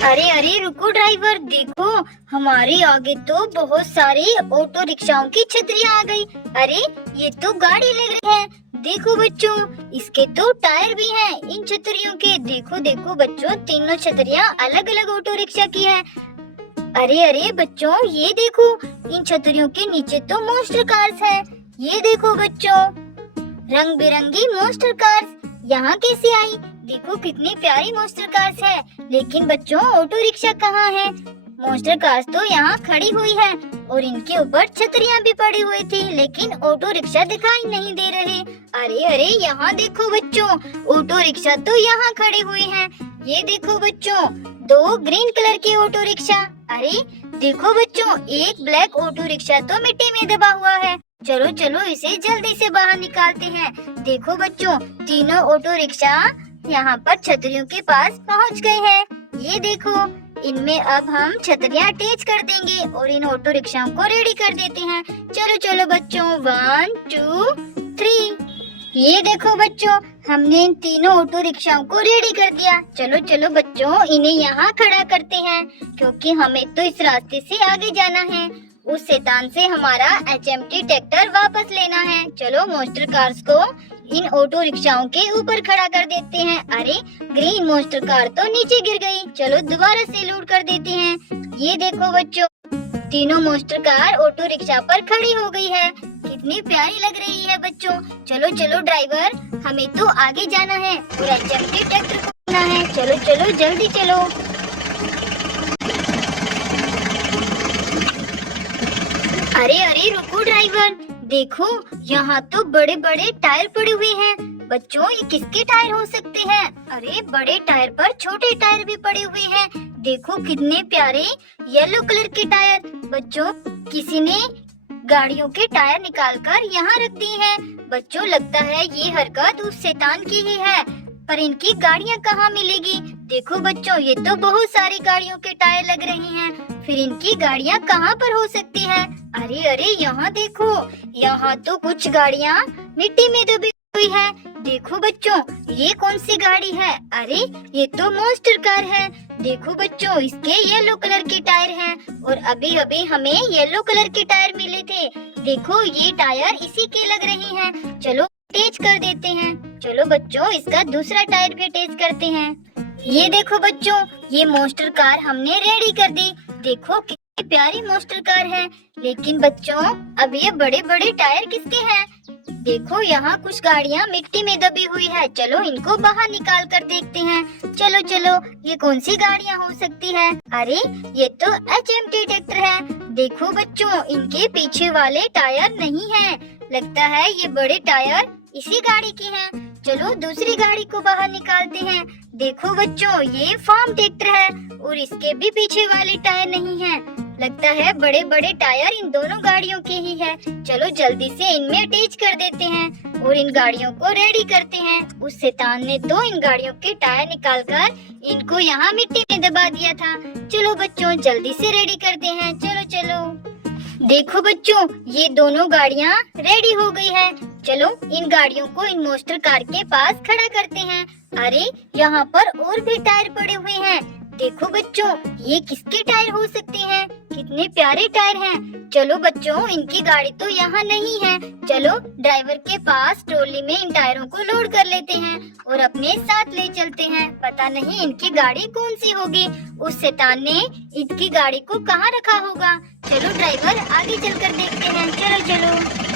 अरे अरे रुको ड्राइवर, देखो हमारे आगे तो बहुत सारे ऑटो रिक्शाओं की छतरियां आ गई। अरे ये तो गाड़ी लग रही है। देखो बच्चों, इसके तो टायर भी हैं इन छतरियों के। देखो देखो बच्चों, तीनों छतरियां अलग अलग ऑटो रिक्शा की है। अरे अरे बच्चों, ये देखो इन छतरियों के नीचे तो मॉन्स्टर कार्स है। ये देखो बच्चों, रंग बिरंगी मॉन्स्टर कार्स यहाँ कैसे आई? देखो कितनी प्यारी मॉन्स्टर कार्स है। लेकिन बच्चों, ऑटो रिक्शा कहाँ है? मॉन्स्टर कार्स तो यहाँ खड़ी हुई है और इनके ऊपर छतरियाँ भी पड़ी हुई थी, लेकिन ऑटो रिक्शा दिखाई नहीं दे रहे। अरे अरे यहाँ देखो बच्चों, ऑटो रिक्शा तो यहाँ खड़े हुए हैं। ये देखो बच्चों, दो ग्रीन कलर के ऑटो रिक्शा। अरे देखो बच्चों, एक ब्लैक ऑटो रिक्शा तो मिट्टी में दबा हुआ है। चलो चलो इसे जल्दी से बाहर निकालते हैं। देखो बच्चों, तीनों ऑटो रिक्शा यहाँ पर छतरियों के पास पहुँच गए हैं। ये देखो, इनमें अब हम छतरियाँ अटैच कर देंगे और इन ऑटो रिक्शाओं को रेडी कर देते हैं। चलो चलो बच्चों, 1 2 3। ये देखो बच्चों, हमने इन तीनों ऑटो रिक्शाओं को रेडी कर दिया। चलो चलो बच्चों, इन्हें यहाँ खड़ा करते हैं, क्योंकि हमें तो इस रास्ते से आगे जाना है। उस शैतान से हमारा HMT ट्रैक्टर वापस लेना है। चलो मॉन्स्टर कार्स को इन ऑटो रिक्शाओं के ऊपर खड़ा कर देते हैं। अरे ग्रीन मॉन्स्टर कार तो नीचे गिर गई। चलो दोबारा से लोड कर देते हैं। ये देखो बच्चों, तीनों मॉन्स्टर कार ऑटो रिक्शा पर खड़ी हो गई है। कितनी प्यारी लग रही है बच्चों। चलो चलो ड्राइवर, हमें तो आगे जाना है और HMT ट्रैक्टर को लेना है। चलो चलो जल्दी चलो। अरे अरे रुको ड्राइवर, देखो यहाँ तो बड़े बड़े टायर पड़े हुए हैं। बच्चों, ये किसके टायर हो सकते हैं? अरे बड़े टायर पर छोटे टायर भी पड़े हुए हैं। देखो कितने प्यारे येलो कलर के टायर। बच्चों, किसी ने गाड़ियों के टायर निकालकर यहाँ रख दिए हैं। बच्चों, लगता है ये हरकत उस शैतान की ही है, पर इनकी गाड़ियाँ कहाँ मिलेगी? देखो बच्चों, ये तो बहुत सारी गाड़ियों के टायर लग रही हैं, फिर इनकी गाड़ियाँ कहाँ पर हो सकती है? अरे अरे यहाँ देखो, यहाँ तो कुछ गाड़ियाँ मिट्टी में दबी हुई है। देखो बच्चों, ये कौन सी गाड़ी है? अरे ये तो मॉन्स्टर कार है। देखो बच्चों, इसके येलो कलर के टायर हैं और अभी अभी हमें येलो कलर के टायर मिले थे। देखो ये टायर इसी के लग रही हैं। चलो अटैच कर देते हैं। चलो बच्चों, इसका दूसरा टायर भी अटैच करते हैं। ये देखो बच्चों, ये मॉन्स्टर कार हमने रेडी कर दी। देखो कितनी प्यारी मॉन्स्टर कार है। लेकिन बच्चों, अब ये बड़े बड़े टायर किसके हैं? देखो यहाँ कुछ गाड़ियाँ मिट्टी में दबी हुई है। चलो इनको बाहर निकाल कर देखते हैं। चलो चलो, ये कौन सी गाड़ियाँ हो सकती है? अरे ये तो HMT ट्रैक्टर है। देखो बच्चों, इनके पीछे वाले टायर नहीं है। लगता है ये बड़े टायर इसी गाड़ी की हैं। चलो दूसरी गाड़ी को बाहर निकालते हैं। देखो बच्चों, ये फार्म ट्रैक्टर है और इसके भी पीछे वाले टायर नहीं है। लगता है बड़े बड़े टायर इन दोनों गाड़ियों के ही है। चलो जल्दी से इनमें अटैच कर देते हैं और इन गाड़ियों को रेडी करते हैं। उस शैतान ने तो इन गाड़ियों के टायर निकालकर इनको यहाँ मिट्टी में दबा दिया था। चलो बच्चों, जल्दी से रेडी करते हैं। चलो चलो। देखो बच्चों, ये दोनों गाड़ियाँ रेडी हो गई है। चलो इन गाड़ियों को इन मॉन्स्टर कार के पास खड़ा करते हैं। अरे यहाँ पर और भी टायर पड़े हुए हैं। देखो बच्चों, ये किसके टायर हो सकते हैं? कितने प्यारे टायर हैं। चलो बच्चों, इनकी गाड़ी तो यहाँ नहीं है। चलो ड्राइवर के पास ट्रॉली में इन टायरों को लोड कर लेते हैं और अपने साथ ले चलते हैं। पता नहीं इनकी गाड़ी कौन सी होगी। उस शैतान ने इनकी गाड़ी को कहाँ रखा होगा। चलो ड्राइवर, आगे चलकर देखते हैं। चलो चलो।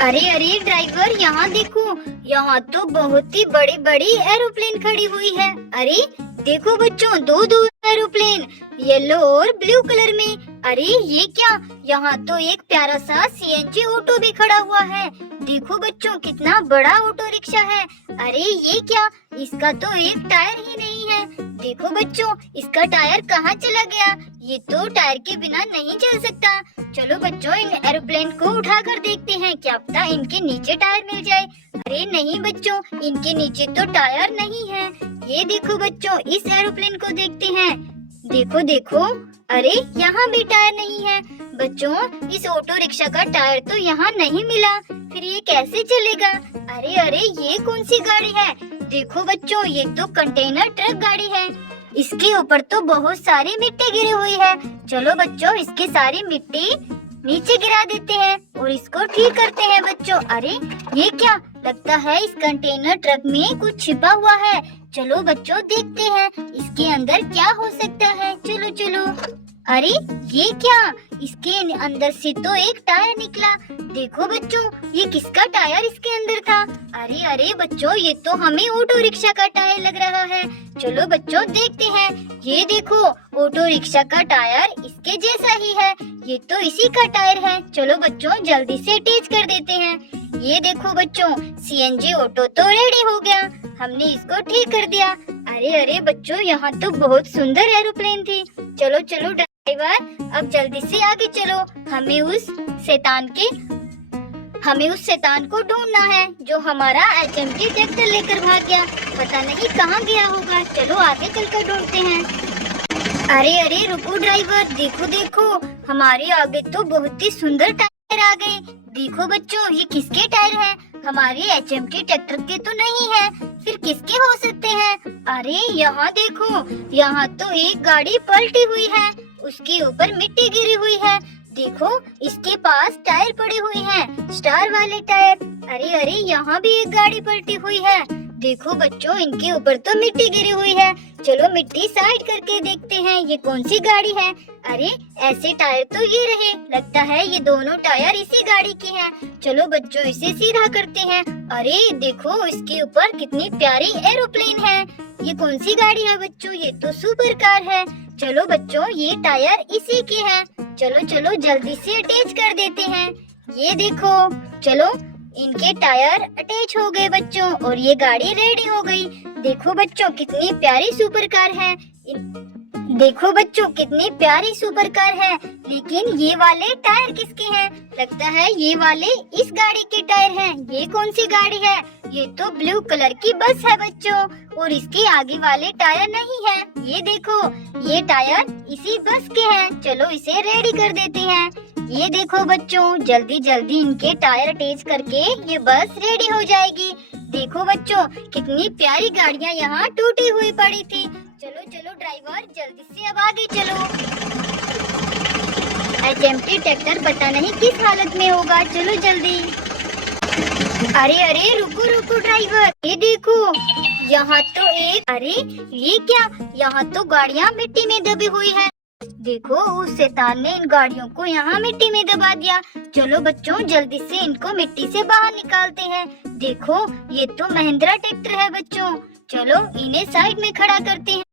अरे अरे ड्राइवर, यहाँ देखो, यहाँ तो बहुत ही बड़ी बड़ी एरोप्लेन खड़ी हुई है। अरे देखो बच्चों, दो एरोप्लेन, येलो और ब्लू कलर में। अरे ये क्या, यहाँ तो एक प्यारा सा CNG ऑटो भी खड़ा हुआ है। देखो बच्चों, कितना बड़ा ऑटो रिक्शा है। अरे ये क्या, इसका तो एक टायर ही नहीं है। देखो बच्चों, इसका टायर कहाँ चला गया? ये तो टायर के बिना नहीं चल सकता। चलो बच्चों, इन एरोप्लेन को उठा कर देखते हैं, क्या पता इनके नीचे टायर मिल जाए। अरे नहीं बच्चों, इनके नीचे तो टायर नहीं है। ये देखो बच्चों, इस एरोप्लेन को देखते हैं। देखो देखो, अरे यहाँ भी टायर नहीं है। बच्चों, इस ऑटो रिक्शा का टायर तो यहाँ नहीं मिला, फिर ये कैसे चलेगा? अरे अरे, ये कौन सी गाड़ी है? देखो बच्चों, ये तो कंटेनर ट्रक गाड़ी है। इसके ऊपर तो बहुत सारी मिट्टी गिरी हुई है। चलो बच्चों, इसकी सारी मिट्टी नीचे गिरा देते हैं और इसको ठीक करते हैं बच्चों। अरे ये क्या, लगता है इस कंटेनर ट्रक में कुछ छिपा हुआ है। चलो बच्चों देखते हैं इसके अंदर क्या हो सकता है। चलो चलो। अरे ये क्या, इसके अंदर से तो एक टायर निकला। देखो बच्चों, ये किसका टायर इसके अंदर था। अरे अरे बच्चों, ये तो हमें ऑटो रिक्शा का टायर लग रहा है। चलो बच्चों देखते हैं। ये देखो, ऑटो रिक्शा का टायर इसके जैसा ही है। ये तो इसी का टायर है। चलो बच्चों जल्दी से अटैच कर देते हैं। ये देखो बच्चों, सीएनजी ऑटो तो रेडी हो गया। हमने इसको ठीक कर दिया। अरे अरे बच्चों, यहाँ तो बहुत सुंदर एरोप्लेन थी। चलो चलो ड्राइवर, अब जल्दी से आगे चलो। हमें उस शैतान को ढूंढना है जो हमारा एचएमटी ट्रैक्टर लेकर भाग गया। पता नहीं कहाँ गया होगा। चलो आगे चलकर ढूंढते हैं। अरे अरे रुको ड्राइवर, देखो देखो, हमारे आगे तो बहुत ही सुंदर टायर आ गए। देखो बच्चों, ये किसके टायर हैं? हमारे एचएमटी ट्रैक्टर के तो नहीं है, फिर किसके हो सकते हैं? अरे यहाँ देखो, यहाँ तो एक गाड़ी पलटी हुई है, उसके ऊपर मिट्टी गिरी हुई है। देखो इसके पास टायर पड़े हुए हैं, स्टार वाले टायर। अरे अरे यहाँ भी एक गाड़ी पलटी हुई है। देखो बच्चों, इनके ऊपर तो मिट्टी गिरी हुई है। चलो मिट्टी साइड करके देखते हैं ये कौन सी गाड़ी है। अरे ऐसे टायर तो ये रहे, लगता है ये दोनों टायर इसी गाड़ी के हैं। चलो बच्चों इसे सीधा करते हैं। अरे देखो, इसके ऊपर कितनी प्यारी एरोप्लेन है। ये कौन सी गाड़ी है बच्चों? ये तो सुपर कार है। चलो बच्चों, ये टायर इसी के हैं। चलो चलो जल्दी से अटैच कर देते हैं। ये देखो, चलो इनके टायर अटैच हो गए बच्चों और ये गाड़ी रेडी हो गई। देखो बच्चों, कितनी प्यारी सुपर कार है। देखो बच्चों, कितनी प्यारी सुपर कार है। लेकिन ये वाले टायर किसके हैं? लगता है ये वाले इस गाड़ी के टायर हैं। ये कौन सी गाड़ी है? ये तो ब्लू कलर की बस है बच्चों, और इसके आगे वाले टायर नहीं है। ये देखो, ये टायर इसी बस के हैं। चलो इसे रेडी कर देते हैं। ये देखो बच्चों, जल्दी जल्दी इनके टायर अटैच करके ये बस रेडी हो जाएगी। देखो बच्चों, कितनी प्यारी गाड़ियाँ यहाँ टूटी हुई पड़ी थी। चलो चलो ड्राइवर, जल्दी से अब आगे चलो। एचएमटी ट्रैक्टर पता नहीं किस हालत में होगा। चलो जल्दी। अरे अरे रुको रुको ड्राइवर, ये देखो, यहाँ तो एक, अरे ये क्या, यहाँ तो गाड़ियाँ मिट्टी में दबी हुई है। देखो, उस शैतान ने इन गाड़ियों को यहाँ मिट्टी में दबा दिया। चलो बच्चों जल्दी से इनको मिट्टी से बाहर निकालते हैं। देखो, ये तो महिंद्रा ट्रैक्टर है बच्चों। चलो इन्हें साइड में खड़ा करते हैं।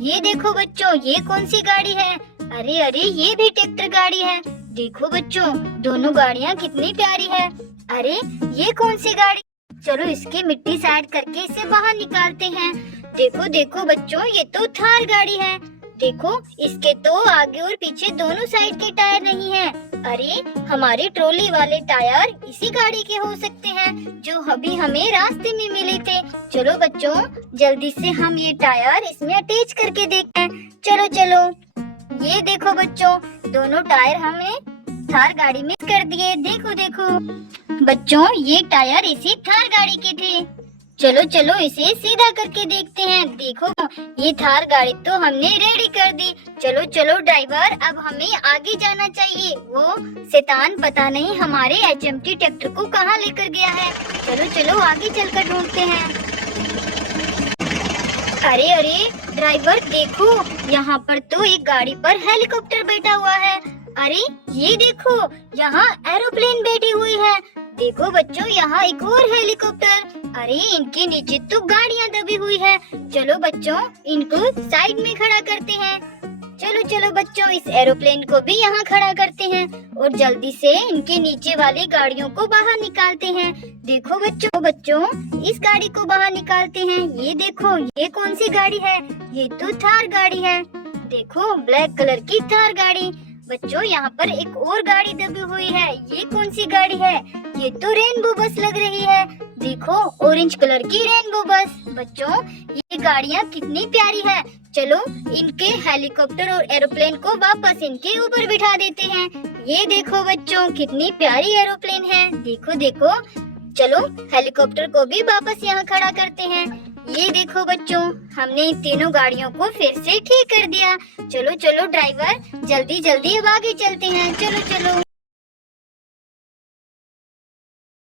ये देखो बच्चों, ये कौन सी गाड़ी है? अरे अरे, ये भी ट्रैक्टर गाड़ी है। देखो बच्चों, दोनों गाड़ियाँ कितनी प्यारी है। अरे ये कौन सी गाड़ी? चलो इसकी मिट्टी साइड करके इसे बाहर निकालते हैं। देखो देखो बच्चों, ये तो थार गाड़ी है। देखो, इसके तो आगे और पीछे दोनों साइड के टायर नहीं है। अरे हमारे ट्रॉली वाले टायर इसी गाड़ी के हो सकते हैं जो अभी हमें रास्ते में मिले थे। चलो बच्चों, जल्दी से हम ये टायर इसमें अटैच करके देखते हैं। चलो चलो। ये देखो बच्चों, दोनों टायर हमने थार गाड़ी में कर दिए। देखो देखो बच्चों, ये टायर इसी थार गाड़ी के थे। चलो चलो इसे सीधा करके देखते हैं। देखो, ये थार गाड़ी तो हमने रेडी कर दी। चलो चलो ड्राइवर, अब हमें आगे जाना चाहिए। वो शैतान पता नहीं हमारे एचएमटी ट्रैक्टर को कहाँ लेकर गया है। चलो चलो आगे चलकर ढूंढते हैं। अरे अरे ड्राइवर, देखो, यहाँ पर तो एक गाड़ी पर हेलीकॉप्टर बैठा हुआ है। अरे ये देखो, यहाँ एरोप्लेन बैठी हुई है। देखो बच्चों, यहाँ एक और हेलीकॉप्टर। अरे इनके नीचे तो गाड़ियाँ दबी हुई है। चलो बच्चों, इनको साइड में खड़ा करते हैं। चलो चलो बच्चों, इस एरोप्लेन को भी यहाँ खड़ा करते हैं और जल्दी से इनके नीचे वाली गाड़ियों को बाहर निकालते हैं। देखो बच्चों, इस गाड़ी को बाहर निकालते हैं। ये देखो, ये कौन सी गाड़ी है? ये तो थार गाड़ी है। देखो, ब्लैक कलर की थार गाड़ी। बच्चों, यहाँ पर एक और गाड़ी दबी हुई है। ये कौन सी गाड़ी है? ये तो रेनबो बस लग रही है। देखो ऑरेंज कलर की रेनबो बस। बच्चों ये गाड़ियाँ कितनी प्यारी है। चलो इनके हेलीकॉप्टर और एरोप्लेन को वापस इनके ऊपर बिठा देते हैं। ये देखो बच्चों कितनी प्यारी एरोप्लेन है। देखो देखो, चलो हेलीकॉप्टर को भी वापस यहाँ खड़ा करते हैं। ये देखो बच्चों, हमने इन तीनों गाड़ियों को फिर से ठीक कर दिया। चलो चलो ड्राइवर, जल्दी जल्दी अब आगे चलते हैं। चलो चलो।